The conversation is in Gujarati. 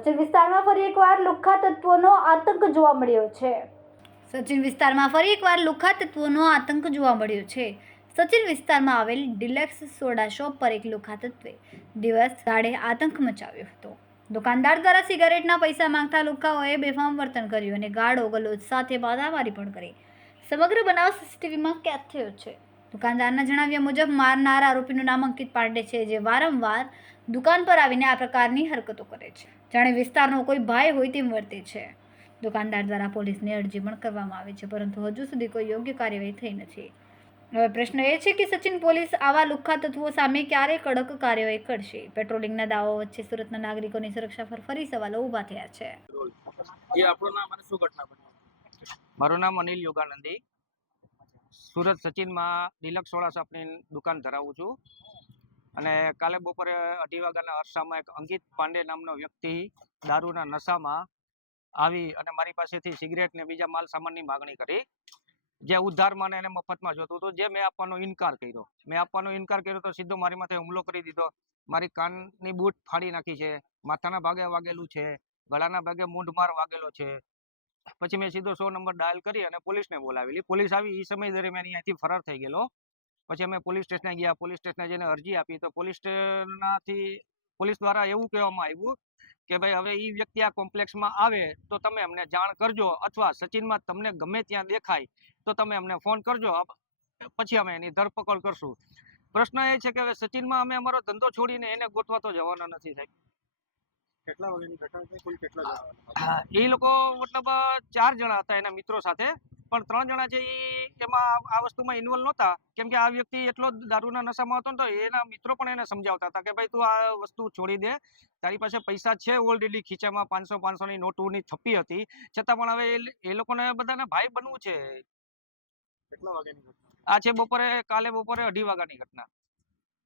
સચિન વિસ્તારમાં ફરી એકવાર લુખ્ખા તત્વોનો આતંક જોવા મળ્યો છે. સચિન વિસ્તારમાં ફરી એકવાર લુખ્ખા તત્વોનો આતંક જોવા મળ્યો છે. સચિન વિસ્તારમાં આવેલ ડિલેક્સ સોડા શોપ પર એક લુખ્ખા તત્વે દિવસ દાડે આતંક મચાવ્યો હતો. દુકાનદાર દ્વારા સિગારેટના પૈસા માંગતા લુખ્ખાઓએ બેફામ વર્તન કર્યું અને ગાળો ગલોચ સાથે બાધામારી પણ કરી. સમગ્ર બનાવ સીસીટીવીમાં કેદ થયો છે. દુકાનદારના જણાવ્યા મુજબ મારનાર આરોપીનું નામ અંકિત પાંડે છે જે વારંવાર દુકાન પર આવીને આ પ્રકારની હરકતો કરે છે. જાણે વિસ્તારનો કોઈ ભાઈ હોય તેમ વર્તે છે. દુકાનદાર દ્વારા પોલીસને અરજી પણ કરવામાં આવી છે પરંતુ હજુ સુધી કોઈ યોગ્ય કાર્યવાહી થઈ નથી. હવે પ્રશ્ન એ છે કે સચિન પોલીસ આવા લુખ્ખા તત્વો સામે ક્યારે કડક કાર્યવાહી કરશે? પેટ્રોલિંગના દાવો વચ્ચે સુરતના નાગરિકોની સુરક્ષા પર ફરી સવાલો ઊભા થયા છે. મારું નામ અનિલ યોગાનંદી. સુરત સચિનમાં ડિલક્સ સોળા શોપની દુકાન ધરાવું છું. અને કાલે બપોરે અઢી વાગ્યાના અરસામાં એક અંકિત પાંડે નામનો વ્યક્તિ દારૂના નશામાં આવી અને મારી પાસેથી સિગરેટ ને બીજા માલ સામાનની માગણી કરી. જે ઉદ્ધારમાં એને મફતમાં જોતું હતું. જે મેં આપવાનો ઇનકાર કર્યો. મેં આપવાનો ઇનકાર કર્યો તો સીધો મારી માથે હુમલો કરી દીધો. મારી કાનની બૂટ ફાડી નાખી છે. માથાના ભાગે વાગેલું છે. ગળાના ભાગે મૂંઢમાર વાગેલો છે. પછી મેં સીધો સો નંબર ડાયલ કરી અને પોલીસને બોલાવેલી. પોલીસ આવી એ સમય દરમિયાન અહીંયાથી ફરાર થઈ ગયેલો. પછી અમે પોલીસ સ્ટેશને ગયા. પોલીસ સ્ટેશને જઈને અરજી આપી. તો પોલીસ સ્ટેશનથી પોલીસ દ્વારા એવું કહેવામાં આવ્યું કે ભાઈ, હવે એ વ્યક્તિ આ કોમ્પ્લેક્સમાં આવે તો તમે અમને જાણ કરજો અથવા સચિનમાં તમને ગમે ત્યાં દેખાય તો તમે અમને ફોન કરજો. પછી અમે એની ધરપકડ કરશું. પ્રશ્ન એ છે કે હવે સચિનમાં અમે અમારો ધંધો છોડીને એને ગોતવા તો જવાના નથી સાહેબ. કેટલા વાગ્યાની ઘટના છે? કુલ કેટલા જણા હા, એ લોકો મતલબ ચાર જણા હતા એના મિત્રો સાથે. પણ ત્રણ જણા છે એ એમાં આ વસ્તુમાં ઇન્વોલ્વ નહોતા. કેમ કે આ વ્યક્તિ એટલો દારૂના નશામાં હતો ને તો એના મિત્રો પણ એને સમજાવતા હતા કે ભાઈ તું આ વસ્તુ છોડી દે. તારી પાસે પૈસા છે ઓલરેડી ખીચામાં પાંચસો પાંચસોની નોટોની થપ્પી હતી. છતાં પણ હવે એ- લોકોને બધાને ભાઈ બનવું છે. કેટલા વાગ્યાની ઘટના? આ છે બપોરે કાલે બપોરે અઢી વાગ્યાની ઘટના.